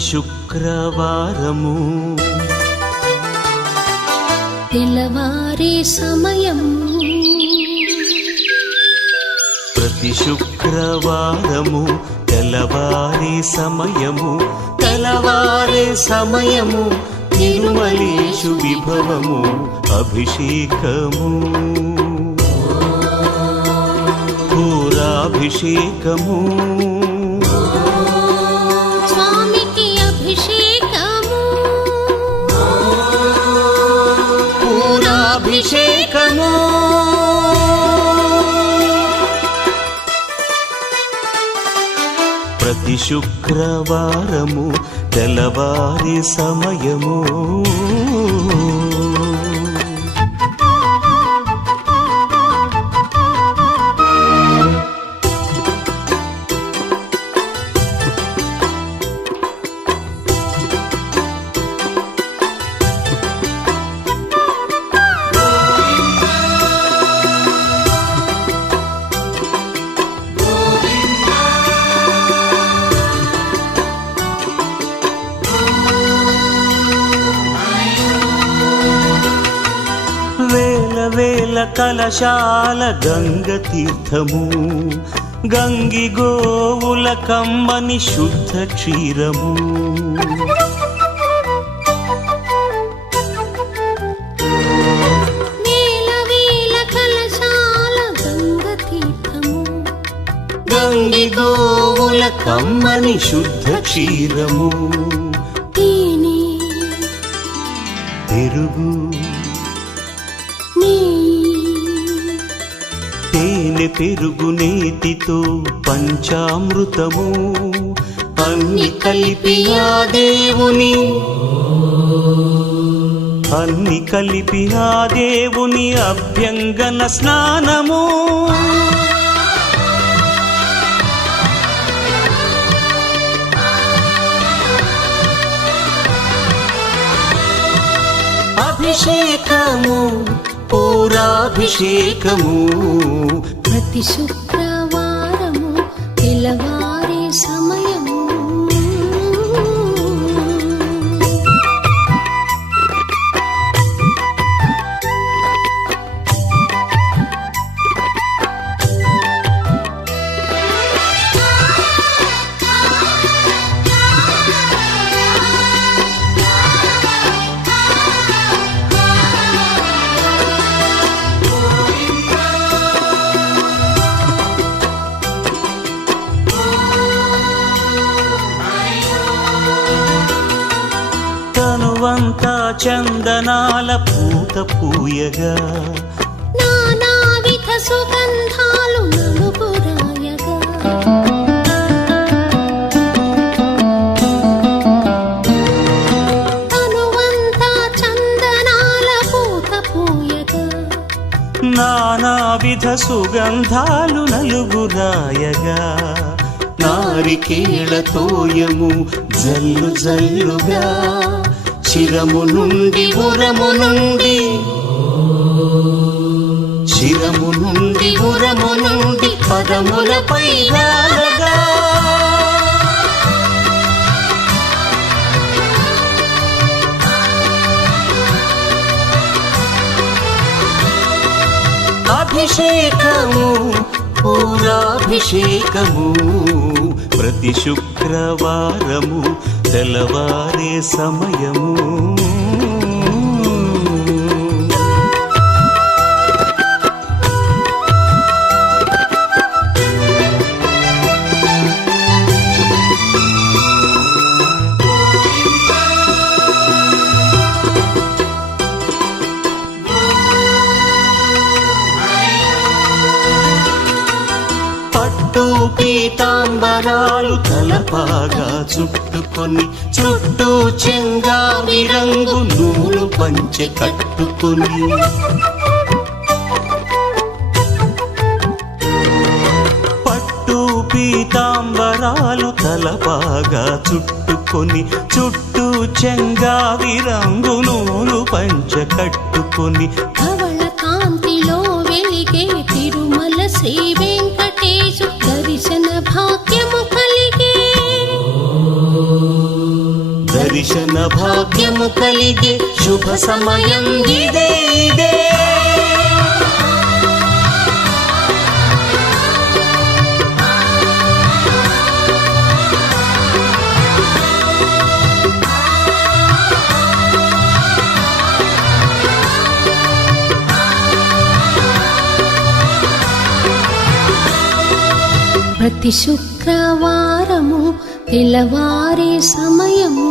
శుక్రవారము. తెల్లవారే సమయం ప్రతి శుక్రవారము తెల్లవారే సమయము తెల్లవారే సమయము తిరుమలేశు విభవము అభిషేకము. పూరాభిషేకము ప్రతి శుక్రవారము తెల్లవారి సమయము. కలశాల గంగ తీర్థము గంగి గోవుల కమ్మని శుద్ధ క్షీరము. గంగ గోవుల కమ్మని శుద్ధ క్షీరము. తేనె పెరుగు గుండె పెరుగు నేతితో పంచామృతము. అన్ని కలిపి ఆ దేవుని. అన్ని కలిపి ఆ దేవుని అభ్యంగన స్నానము. అభిషేకము పూరాభిషేకము. ప్రతి శుక్రవారము తెల్లవారే చందనాల పూత పూయగా. నానావిధ సుగంధాలు నలుగురాయగా తనువంతా చందనాల పూత పూయగా. నానావిధ సుగంధాలు నలుగురాయగా. నారికేళ తోయము జల్లు జల్లుగా. చిరము నుండి ఉరము నుండి చిరము నుండి ఉరము నుండి పదములపై రాలగా అభిషేకము పూరాభిషేకము. ప్రతి శుక్రవారము తెల్లవారే సమయము. పీతాంబరాలు తలపాగా చుట్టుకొని చుట్టూ చెంగావి రంగు నూలు పంచె కట్టుకొని. పట్టు పీతాంబరాలు తలపాగా చుట్టుకొని చుట్టూ చెంగావి రంగు నూలు పంచ కట్టుకొని. కవళ కాంతిలో వెలిగే తిరుమల శ్రీ పూర్ణ భాగ్యము కలిగే శుభ సమయం ఇదే ఇదే. ప్రతి శుక్రవారం తెల్లవారే సమయము.